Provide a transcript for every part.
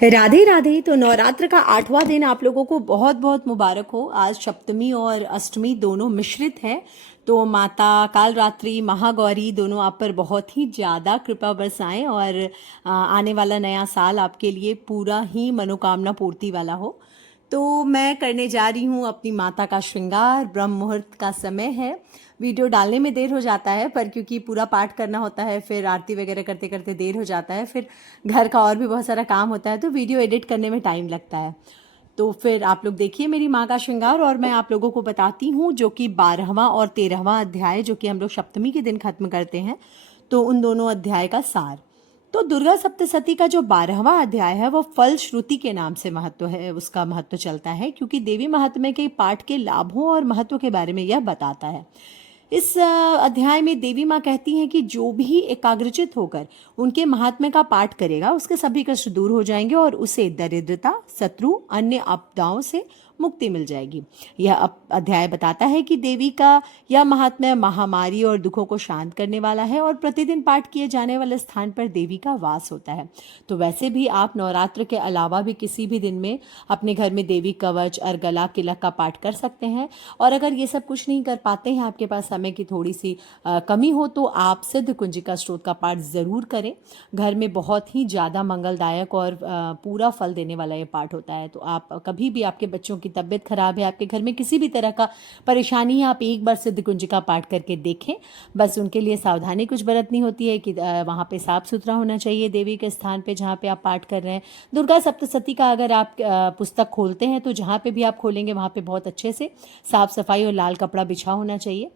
राधे राधे। तो नवरात्र का 8वां दिन आप लोगों को बहुत बहुत मुबारक हो। आज सप्तमी और अष्टमी दोनों मिश्रित है, तो माता कालरात्रि महागौरी दोनों आप पर बहुत ही ज़्यादा कृपा बरसाएं और आने वाला नया साल आपके लिए पूरा ही मनोकामना पूर्ति वाला हो। तो मैं करने जा रही हूँ अपनी माता का श्रृंगार। ब्रह्म मुहूर्त का समय है। वीडियो डालने में देर हो जाता है, पर क्योंकि पूरा पाठ करना होता है, फिर आरती वगैरह करते करते देर हो जाता है, फिर घर का और भी बहुत सारा काम होता है, तो वीडियो एडिट करने में टाइम लगता है। तो फिर आप लोग देखिए मेरी माँ का श्रृंगार, और मैं आप लोगों को बताती हूँ जो कि 12वां और 13वां अध्याय जो कि हम लोग सप्तमी के दिन खत्म करते हैं, तो उन दोनों अध्याय का सार। तो दुर्गा सप्तशती का जो 12वां अध्याय है वो फल श्रुति के नाम से महत्व है, उसका महत्व चलता है, क्योंकि देवी महात्म्य के पाठ के लाभों और महत्व के बारे में यह बताता है। इस अध्याय में देवी माँ कहती हैं कि जो भी एकाग्रचित होकर उनके महात्म्य का पाठ करेगा उसके सभी कष्ट दूर हो जाएंगे और उसे दरिद्रता, शत्रु, अन्य आपदाओं से मुक्ति मिल जाएगी। यह अध्याय बताता है कि देवी का यह महात्म्य महामारी और दुखों को शांत करने वाला है और प्रतिदिन पाठ किए जाने वाले स्थान पर देवी का वास होता है। तो वैसे भी आप नवरात्र के अलावा भी किसी भी दिन में अपने घर में देवी कवच, अर्गला, किलक का पाठ कर सकते हैं। और अगर ये सब कुछ नहीं कर पाते हैं, आपके पास समय की थोड़ी सी कमी हो, तो आप सिद्ध कुंजिका स्तोत्र का पाठ ज़रूर करें। घर में बहुत ही ज़्यादा मंगलदायक और पूरा फल देने वाला ये पाठ होता है। तो आप कभी भी, आपके बच्चों की तबीयत खराब है, आपके घर में किसी भी तरह का परेशानी है, आप एक बार सिद्ध कुंजिका पाठ करके देखें। बस उनके लिए सावधानी कुछ बरतनी होती है कि वहाँ पे साफ सुथरा होना चाहिए देवी के स्थान पे जहाँ पे आप पाठ कर रहे हैं। दुर्गा सप्तशती का अगर आप पुस्तक खोलते हैं तो जहाँ पे भी आप खोलेंगे वहाँ पे बहुत अच्छे से साफ सफाई और लाल कपड़ा बिछा होना चाहिए।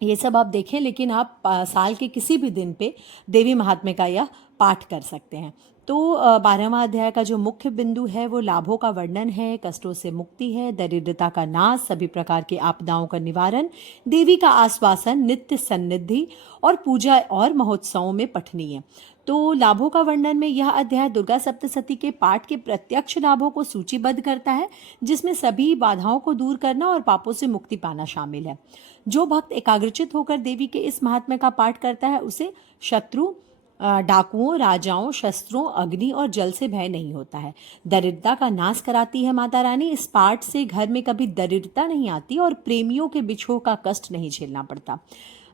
ये सब आप देखें, लेकिन आप साल के किसी भी दिन पे देवी महात्म्य का यह पाठ कर सकते हैं। तो 12वां अध्याय का जो मुख्य बिंदु है वो लाभों का वर्णन है, कष्टों से मुक्ति है, दरिद्रता का नाश, सभी प्रकार की आपदाओं का निवारण, देवी का आश्वासन, नित्य सन्निधि और पूजा और महोत्सवों में पठनीय। तो लाभों का वर्णन में यह अध्याय दुर्गा सप्तशती के पाठ के प्रत्यक्ष लाभों को सूचीबद्ध करता है, जिसमें सभी बाधाओं को दूर करना और पापों से मुक्ति पाना शामिल है। जो भक्त एकाग्रचित होकर देवी के इस महात्म्य का पाठ करता है उसे शत्रु, डाकुओं, राजाओं, शस्त्रों, अग्नि और जल से भय नहीं होता है। दरिद्रता का नाश कराती है माता रानी। इस पाठ से घर में कभी दरिद्रता नहीं आती और प्रेमियों के बिछोह का कष्ट नहीं झेलना पड़ता।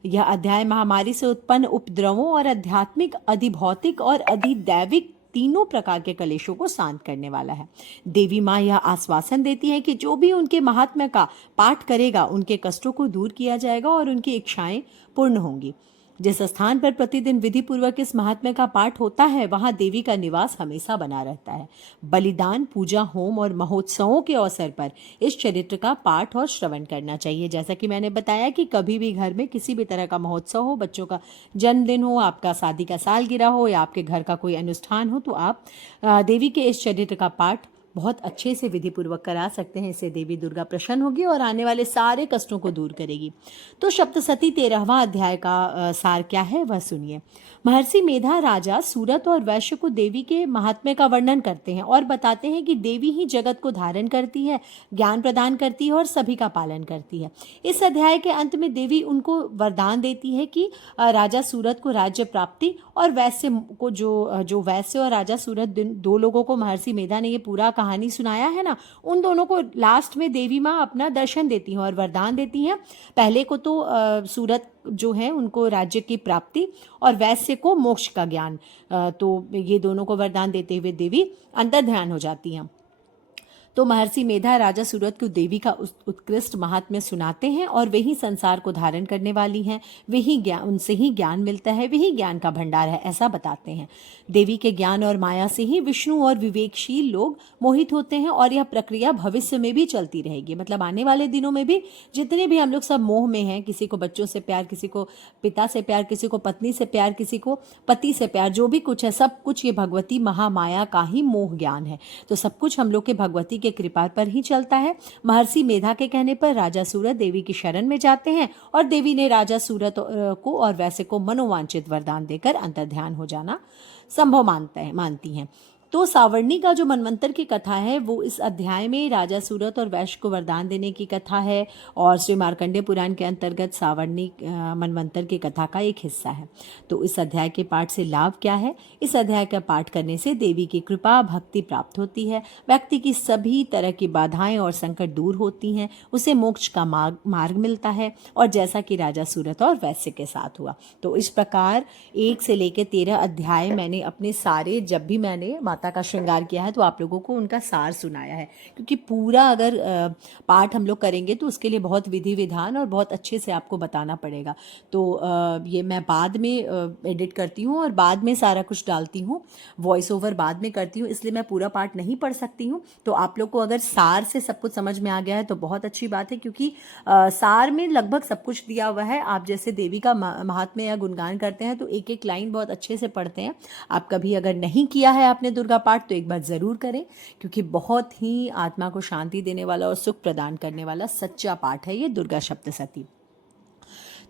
यह अध्याय महामारी से उत्पन्न उपद्रवों और आध्यात्मिक, अधिभौतिक और अधिदैविक तीनों प्रकार के कलेशों को शांत करने वाला है। देवी माँ यह आश्वासन देती है कि जो भी उनके महात्म्य का पाठ करेगा उनके कष्टों को दूर किया जाएगा और उनकी इच्छाएं पूर्ण होंगी। जिस स्थान पर प्रतिदिन विधि पूर्वक इस महात्म्य का पाठ होता है वहां देवी का निवास हमेशा बना रहता है। बलिदान, पूजा, होम और महोत्सवों के अवसर पर इस चरित्र का पाठ और श्रवण करना चाहिए। जैसा कि मैंने बताया कि कभी भी घर में किसी भी तरह का महोत्सव हो, बच्चों का जन्मदिन हो, आपका शादी का सालगिरह हो या आपके घर का कोई अनुष्ठान हो, तो आप देवी के इस चरित्र का पाठ बहुत अच्छे से विधि पूर्वक करा सकते हैं। इससे देवी दुर्गा प्रसन्न होगी और आने वाले सारे कष्टों को दूर करेगी। तो सप्तशती 13वां अध्याय का सार क्या है वह सुनिए। महर्षि मेधा राजा सूरत और वैश्य को देवी के महात्म्य का वर्णन करते हैं और बताते हैं कि देवी ही जगत को धारण करती है, ज्ञान प्रदान करती है और सभी का पालन करती है। इस अध्याय के अंत में देवी उनको वरदान देती है कि राजा सूरत को राज्य प्राप्ति और वैश्य को, जो वैश्य और राजा सूरत दो लोगों को महर्षि मेधा ने ये पूरा कहानी सुनाया है ना, उन दोनों को लास्ट में देवी माँ अपना दर्शन देती हैं और वरदान देती हैं। पहले को तो सूरत जो है उनको राज्य की प्राप्ति और वैश्य को मोक्ष का ज्ञान। तो ये दोनों को वरदान देते हुए देवी अंतर ध्यान हो जाती हैं। तो महर्षि मेधा राजा सूरत को देवी का उत्कृष्ट महात्म्य सुनाते हैं और वही संसार को धारण करने वाली हैं, वही ज्ञान, उनसे ही ज्ञान मिलता है, वही ज्ञान का भंडार है, ऐसा बताते हैं। देवी के ज्ञान और माया से ही विष्णु और विवेकशील लोग मोहित होते हैं और यह प्रक्रिया भविष्य में भी चलती रहेगी। मतलब आने वाले दिनों में भी जितने भी हम लोग सब मोह में हैं, किसी को बच्चों से प्यार, किसी को पिता से प्यार, किसी को पत्नी से प्यार, किसी को पति से प्यार, जो भी कुछ है सब कुछ ये भगवती महामाया का ही मोह ज्ञान है। तो सब कुछ हम लोग के भगवती के कृपा पर ही चलता है। महर्षि मेधा के कहने पर राजा सूरत देवी की शरण में जाते हैं और देवी ने राजा सूरत को और वैसे को मनोवांछित वरदान देकर अंतर्ध्यान हो जाना संभव मानती हैं। तो सावर्णी का जो मनवंतर की कथा है वो इस अध्याय में राजा सूरत और वैश्य को वरदान देने की कथा है और श्री मार्कंडेय पुराण के अंतर्गत सावर्णी मनवंतर की कथा का एक हिस्सा है। तो इस अध्याय के पाठ से लाभ क्या है? इस अध्याय का पाठ करने से देवी की कृपा भक्ति प्राप्त होती है, व्यक्ति की सभी तरह की बाधाएं और संकट दूर होती हैं, उसे मोक्ष का मार्ग मिलता है, और जैसा कि राजा सूरत और वैश्य के साथ हुआ। तो इस प्रकार 1 से लेकर 13 अध्याय मैंने अपने सारे, जब भी मैंने माता का श्रृंगार किया है तो आप लोगों को उनका सार सुनाया है, क्योंकि पूरा अगर पाठ हम लोग करेंगे तो उसके लिए बहुत विधि विधान और बहुत अच्छे से आपको बताना पड़ेगा। तो ये मैं बाद में एडिट करती हूँ और बाद में सारा कुछ डालती हूँ, वॉइस ओवर बाद में करती हूँ, इसलिए मैं पूरा पाठ नहीं पढ़ सकती हूँ। तो आप लोग को अगर सार से सब कुछ समझ में आ गया है तो बहुत अच्छी बात है, क्योंकि सार में लगभग सब कुछ दिया हुआ है। आप जैसे देवी का महात्म्य या गुणगान करते हैं तो एक एक लाइन बहुत अच्छे से पढ़ते हैं। आप कभी अगर नहीं किया है आपने दुर्गा पाठ तो एक बार ज़रूर करें, क्योंकि बहुत ही आत्मा को शांति देने वाला और सुख प्रदान करने वाला सच्चा पाठ है ये दुर्गा सप्तशती।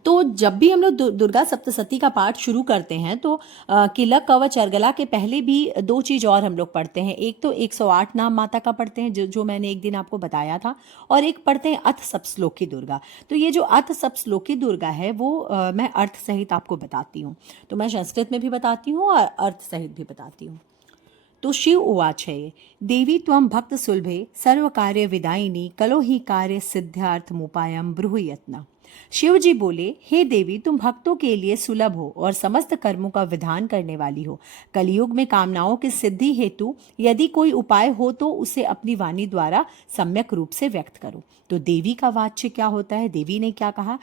तो जब भी हम लोग दुर्गा सप्तशती का पाठ शुरू करते हैं तो किलक कवच अर्गला के पहले भी 2 चीज़ और हम लोग पढ़ते हैं। एक तो 108 नाम माता का पढ़ते हैं, जो मैंने एक दिन आपको बताया था, और एक पढ़ते हैं अथ सप्तश्लोकी दुर्गा। तो ये जो अथ सप्तश्लोकी दुर्गा है वो मैं अर्थ सहित आपको बताती हूँ। तो मैं संस्कृत में भी बताती हूँ और अर्थ सहित भी बताती हूँ। तो शिव उवाचये देवी त्वं भक्त सुलभे सर्व कार्य विदायिनी कलो ही कार्य सिद्धार्थमुपायम ब्रूहि। शिव जी बोले, हे देवी, तुम भक्तों के लिए सुलभ हो और समस्त कर्मों का विधान करने वाली हो। कलयुग में कामनाओं की सिद्धि हेतु यदि कोई उपाय हो तो उसे अपनी वाणी द्वारा सम्यक रूप से व्यक्त करो। तो देवी का वाच्य क्या होता है? देवी ने क्या कहा?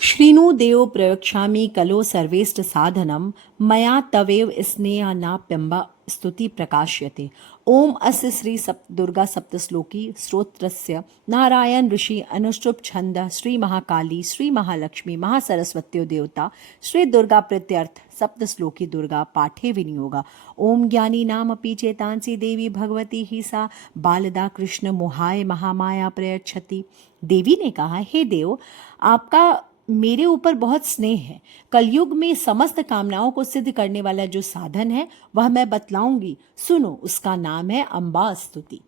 श्रीनु देव प्रयक्षामि कलो सर्वेष्ट साधनम मया तवेव स्नेहानाप्यंबा स्तुति प्रकाश्यते। ओम अस्य श्री दुर्गा सप्तश्लोकी स्तोत्रस्य नारायण ऋषि अनुष्टुप छंद श्री महाकाली श्री महालक्ष्मी महासरस्वत्यो देवता श्री दुर्गा प्रत्यर्थ सप्तश्लोकी दुर्गा पाठे विनियोगा। ओम ज्ञानी नाम अपि चेतांसी देवी भगवती ही सा बालदा कृष्ण मोहाय महामाया प्रयच्छति। देवी ने कहा, हे देव, आपका मेरे ऊपर बहुत स्नेह है। कलयुग में समस्त कामनाओं को सिद्ध करने वाला जो साधन है वह मैं बतलाऊंगी, सुनो। उसका नाम है अम्बा स्तुति।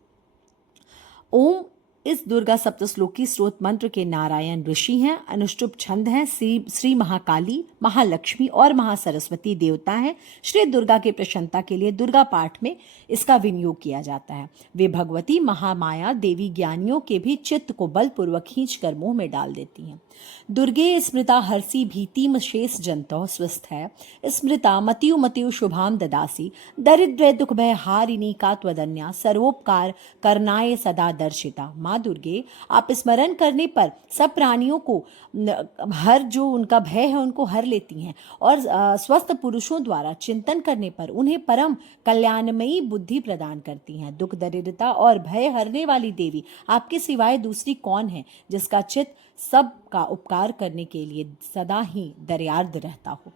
ओम इस दुर्गा सप्तश्लोकी स्रोत मंत्र के नारायण ऋषि हैं, अनुष्टुप छंद हैं, श्री महाकाली महालक्ष्मी और महासरस्वती देवता हैं। श्री दुर्गा की प्रसन्नता के लिए दुर्गा पाठ में इसका विनियोग किया जाता है। वे भगवती महामाया देवी ज्ञानियों के भी चित्त को बलपूर्वक खींच कर मुंह में डाल देती हैं। दुर्गे स्मृता हर्षि भीतिम शेष जंतो स्वस्थ है, स्मृता मतियु मतियु शुभाम ददासी, दरिद्र दुख भय हारिणी का त्वदन्या सर्वोपकार करनाय सदा दर्शिता। माँ दुर्गे, आप स्मरण करने पर सब प्राणियों को हर जो उनका भय है उनको हर लेती हैं, और स्वस्थ पुरुषों द्वारा चिंतन करने पर उन्हें परम कल्याणमयी बुद्धि प्रदान करती हैं। दुख दरिद्रता और भय हरने वाली देवी, आपके सिवाय दूसरी कौन है जिसका चित्त सब का उपकार करने के लिए सदा ही दर्यार्द रहता हो।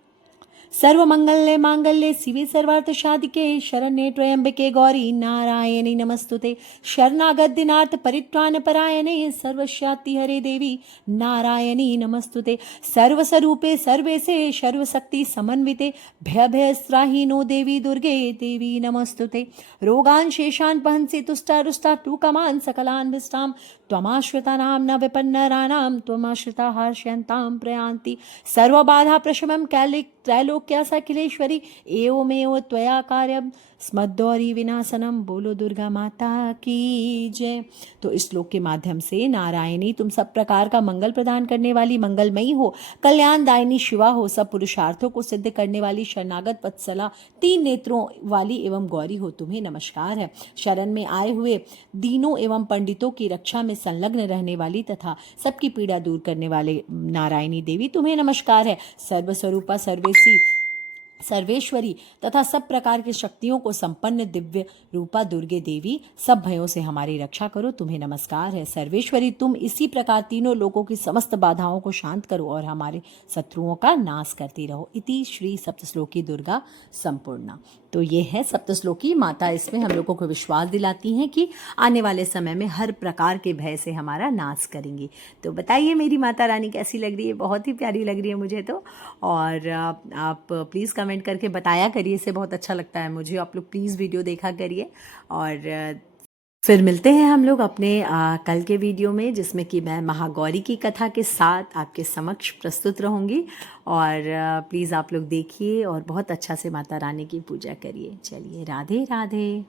सर्वमंगल्ये मांगल्ये शिवे सर्वार्थ साधिके शरण्ये त्र्यंबके गौरी नारायणी नमस्तुते। शरणागत परित्राण परायणे सर्वशाति हरे देवी नारायणी नमस्तुते। सर्वस्वरूपे सर्वेशे सर्वशक्ति समन्विते भयभयस्त्राहीनो देवी दुर्गे देवी नमस्तुते। रोगान शेषान पहंसि तुष्टा रुष्टा टूकमान सकलान विष्टाम त्वमाश्रितानां न विपन्नराणां त्वमाश्रिता हर्षयन्तां प्रयान्ति। सर्वबाधा प्रशमं त्रैलोक्याखिलेश्वरी एवमेव त्वया कार्यं स्मद्गौरी विनाशनम। बोलो दुर्गा माता की जय। तो इस श्लोक के माध्यम से नारायणी, तुम सब प्रकार का मंगल प्रदान करने वाली मंगलमयी हो, कल्याणदायिनी शिवा हो, सब पुरुषार्थों को सिद्ध करने वाली शरणागत वत्सला, 3 नेत्रों वाली एवं गौरी हो, तुम्हें नमस्कार है। शरण में आए हुए दीनों एवं पंडितों की रक्षा में संलग्न रहने वाली तथा सबकी पीड़ा दूर करने वाले नारायणी देवी, तुम्हें नमस्कार है। सर्वस्वरूपा सर्वेश्वरी तथा सब प्रकार की शक्तियों को संपन्न दिव्य रूपा दुर्गे देवी, सब भयों से हमारी रक्षा करो, तुम्हें नमस्कार है। सर्वेश्वरी, तुम इसी प्रकार तीनों लोगों की समस्त बाधाओं को शांत करो और हमारे शत्रुओं का नाश करती रहो। इति श्री सप्तश्लोकी दुर्गा संपूर्णा। तो ये है सप्तश्लोकी माता। इसमें हम लोगों को विश्वास दिलाती हैं कि आने वाले समय में हर प्रकार के भय से हमारा नाश करेंगी। तो बताइए मेरी माता रानी कैसी लग रही है? बहुत ही प्यारी लग रही है मुझे तो। और आप प्लीज़ कमेंट करके बताया करिए, इससे बहुत अच्छा लगता है मुझे। आप लोग प्लीज़ वीडियो देखा करिए और फिर मिलते हैं हम लोग अपने कल के वीडियो में, जिसमें कि मैं महागौरी की कथा के साथ आपके समक्ष प्रस्तुत रहूँगी। और प्लीज़ आप लोग देखिए और बहुत अच्छा से माता रानी की पूजा करिए। चलिए, राधे राधे।